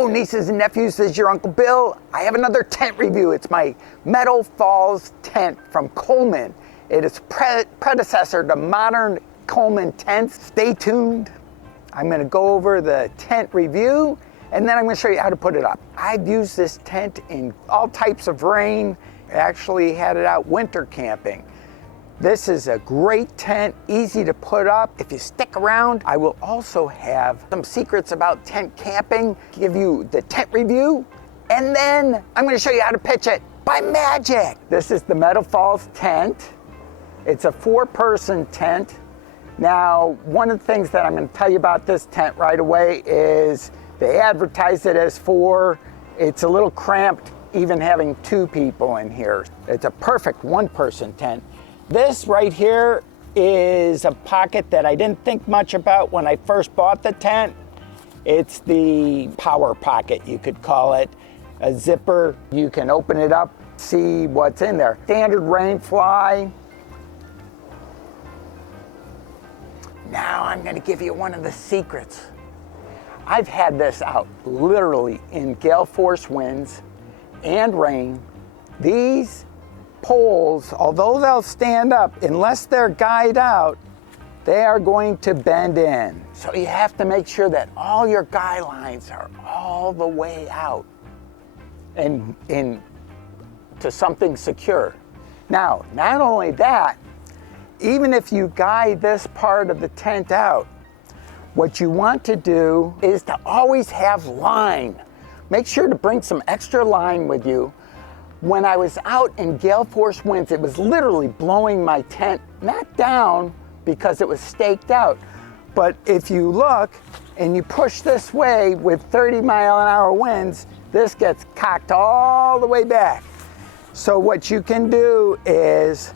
Hello, nieces and nephews, this is your Uncle Bill. I have another tent review. It's my Meadow Falls tent from Coleman. It is predecessor to modern Coleman tents. Stay tuned. I'm gonna go over the tent review and then I'm gonna show you how to put it up. I've used this tent in all types of rain. I actually had it out winter camping. This is a great tent, easy to put up. If you stick around, I will also have some secrets about tent camping, give you the tent review, and then I'm gonna show you how to pitch it by magic. This is the Meadow Falls tent. It's a 4-person tent. Now, one of the things that I'm gonna tell you about this tent right away is they advertise it as 4. It's a little cramped even having 2 people in here. It's a perfect 1-person tent. This right here is a pocket that I didn't think much about when I first bought the tent. It's the power pocket, you could call it. A zipper, you can open it up, see what's in there. Standard rain fly. Now I'm gonna give you one of the secrets. I've had this out literally in gale force winds and rain. These poles, although they'll stand up, unless they're guyed out, they are going to bend in. So you have to make sure that all your guy lines are all the way out and to something secure. Now, not only that, even if you guy this part of the tent out, what you want to do is to always have line. Make sure to bring some extra line with you. When I was out in gale force winds, it was literally blowing my tent, not down because it was staked out, but if you look and you push this way with 30-mile-an-hour winds, this gets cocked all the way back. So what you can do is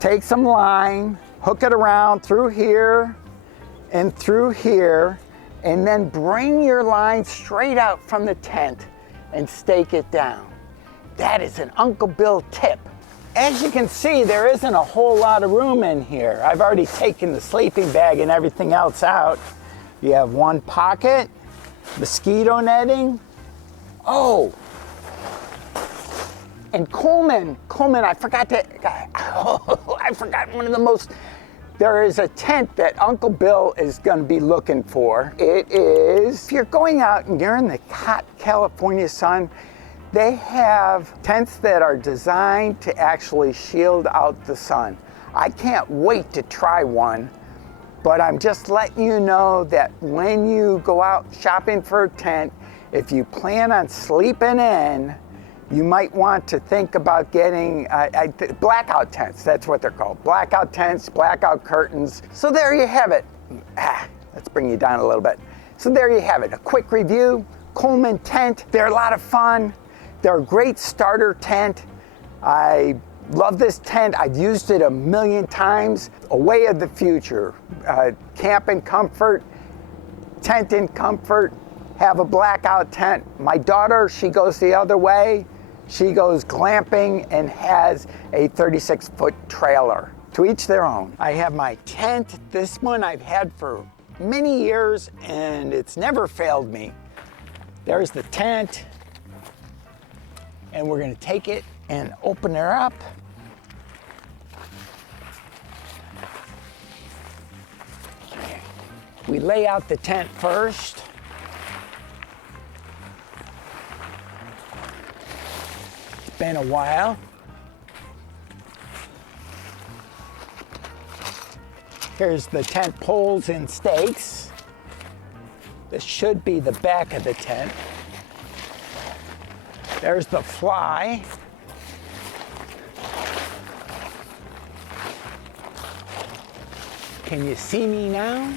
take some line, hook it around through here and through here, and then bring your line straight out from the tent and stake it down. That is an Uncle Bill tip. As you can see, there isn't a whole lot of room in here. I've already taken the sleeping bag and everything else out. You have one pocket, mosquito netting. Oh, and Coleman, I forgot one of the most, there is a tent that Uncle Bill is gonna be looking for. It is, if you're going out and you're in the hot California sun, they have tents that are designed to actually shield out the sun. I can't wait to try one, but I'm just letting you know that when you go out shopping for a tent, if you plan on sleeping in, you might want to think about getting blackout tents. That's what they're called. Blackout tents, blackout curtains. So there you have it. Let's bring you down a little bit. So there you have it, a quick review. Coleman tent, they're a lot of fun. They're a great starter tent. I love this tent. I've used it a million times. A way of the future. Camp in comfort, tent in comfort, have a blackout tent. My daughter, she goes the other way. She goes glamping and has a 36-foot trailer. To each their own. I have my tent. This one I've had for many years and it's never failed me. There's the tent. And we're gonna take it and open her up. We lay out the tent first. It's been a while. Here's the tent poles and stakes. This should be the back of the tent. There's the fly. Can you see me now?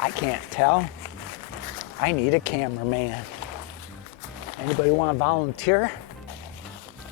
I can't tell. I need a cameraman. Anybody want to volunteer?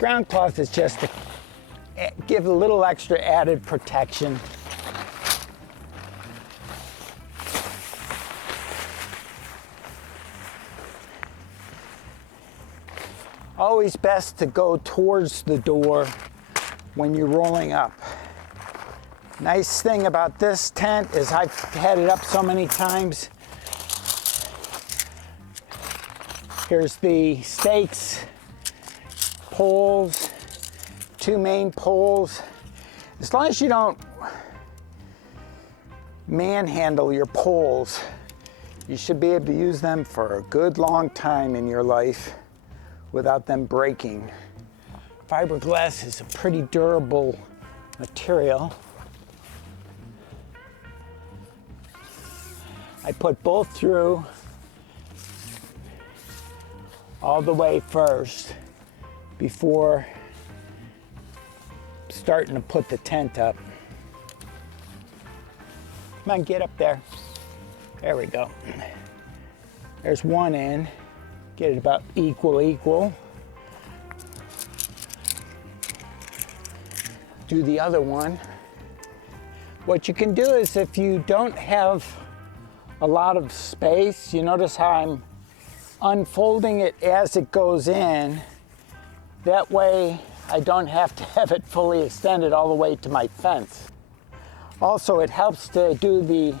Ground cloth is just to give a little extra added protection. Always best to go towards the door when you're rolling up. Nice thing about this tent is I've had it up so many times. Here's the stakes, poles, 2 main poles. As long as you don't manhandle your poles, you should be able to use them for a good long time in your life without them breaking. Fiberglass is a pretty durable material. I put both through all the way first before starting to put the tent up. Come on, get up there. There we go. There's one end. Get it about equal. Do the other one. What you can do is, if you don't have a lot of space, you notice how I'm unfolding it as it goes in. That way I don't have to have it fully extended all the way to my fence. Also, it helps to do the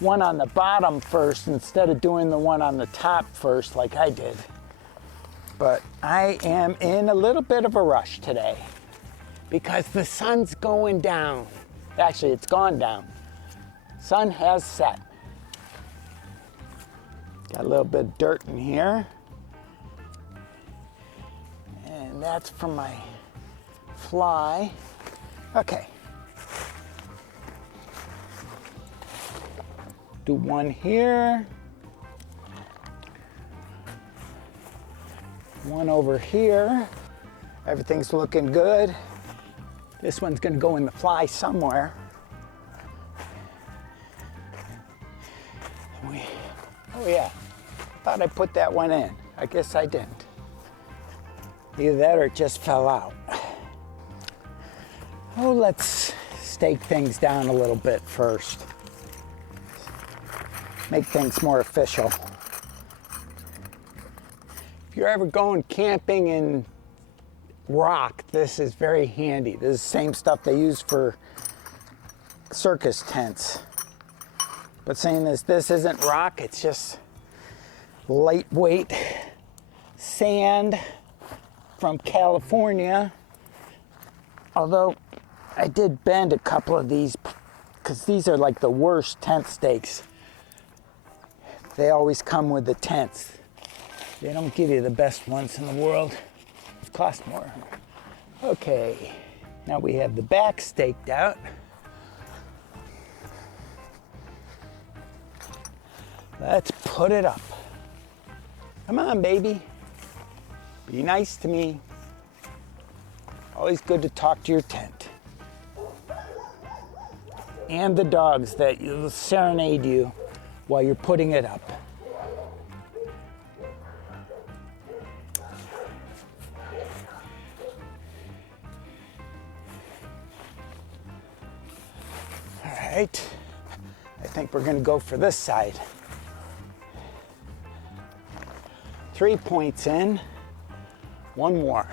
one on the bottom first instead of doing the one on the top first like I did. But I am in a little bit of a rush today because the sun's going down. Actually, it's gone down. Sun has set. Got a little bit of dirt in here. And that's from my fly. Okay. Do one here. One over here. Everything's looking good. This one's gonna go in the fly somewhere. Oh yeah, thought I put that one in. I guess I didn't. Either that or it just fell out. Oh, let's stake things down a little bit first. Make things more official. If you're ever going camping in rock, this is very handy. This is the same stuff they use for circus tents. But saying this isn't rock, it's just lightweight sand from California. Although I did bend a couple of these because these are like the worst tent stakes. They always come with the tents. They don't give you the best ones in the world. It costs more. Okay, now we have the back staked out. Let's put it up. Come on, baby. Be nice to me. Always good to talk to your tent. And the dogs that will serenade you while you're putting it up. All right, I think we're gonna go for this side. 3 points in, one more.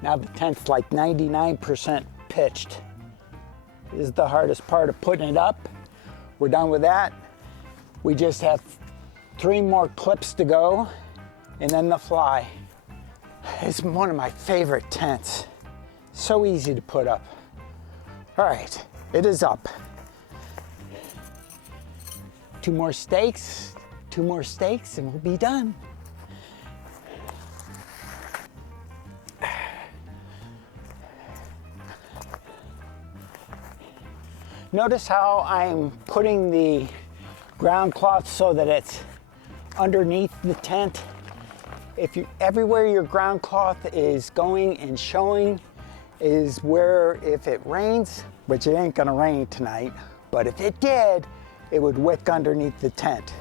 Now the tent's like 99% pitched. This is the hardest part of putting it up. We're done with that. We just have 3 more clips to go, and then the fly. It's one of my favorite tents. So easy to put up. All right, it is up. 2 more stakes, 2 more stakes, and we'll be done. Notice how I'm putting the ground cloth so that it's underneath the tent. Everywhere your ground cloth is going and showing is where, if it rains, which it ain't gonna rain tonight, but if it did, it would wick underneath the tent.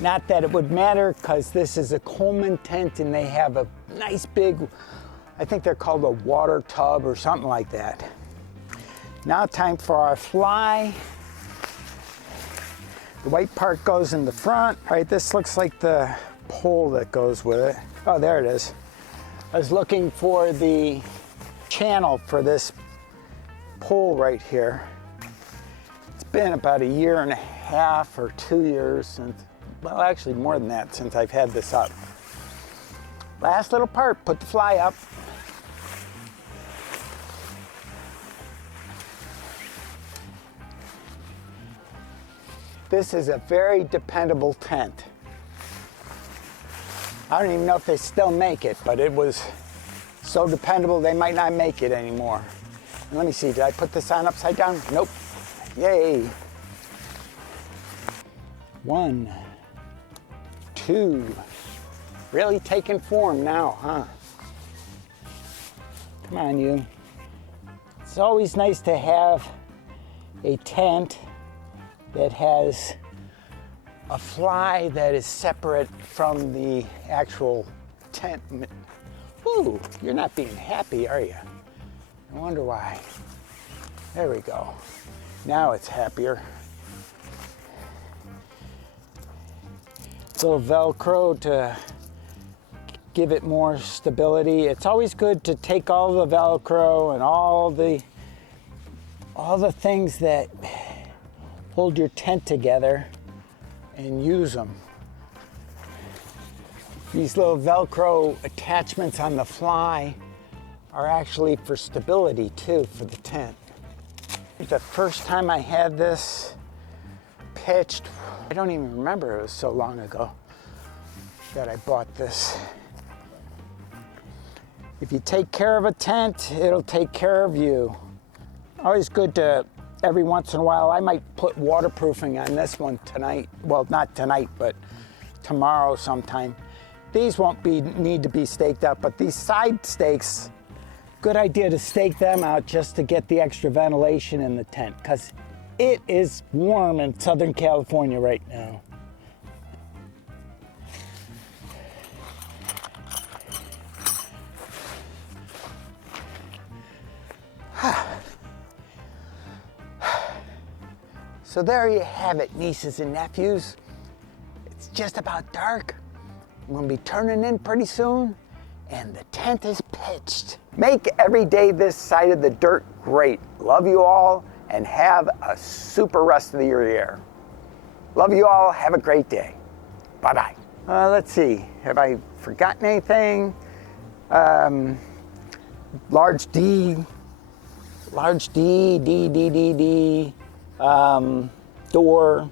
Not that it would matter, because this is a Coleman tent and they have a nice big, I think they're called a water tub or something like that. Now time for our fly. The white part goes in the front. All right, this looks like the pole that goes with it. Oh, there it is. I was looking for the channel for this pole right here. It's been about 1.5 years 1.5 or 2 years since, well, actually more than that, since I've had this up. Last little part, put the fly up. This is a very dependable tent. I don't even know if they still make it, but it was so dependable they might not make it anymore. And let me see, did I put this on upside down? Nope. Yay. 1, 2. Really taking form now, huh? Come on, you. It's always nice to have a tent that has a fly that is separate from the actual tent. Ooh, you're not being happy, are you? I wonder why. There we go. Now it's happier. Little Velcro to give it more stability. It's always good to take all the Velcro and all the things that hold your tent together and use them. These little Velcro attachments on the fly are actually for stability too, for the tent. The first time I had this pitched, I don't even remember, it was so long ago that I bought this. If you take care of a tent, it'll take care of you. Always good to, every once in a while, I might put waterproofing on this one tonight. Well, not tonight, but tomorrow sometime. These won't need to be staked up, but these side stakes, good idea to stake them out just to get the extra ventilation in the tent, because it is warm in Southern California right now. So there you have it, nieces and nephews. It's just about dark. I'm gonna be turning in pretty soon, and the tent is pitched. Make every day this side of the dirt great. Love you all, and have a super rest of the year. Love you all, have a great day. Bye-bye. Let's see, have I forgotten anything? Large D, door,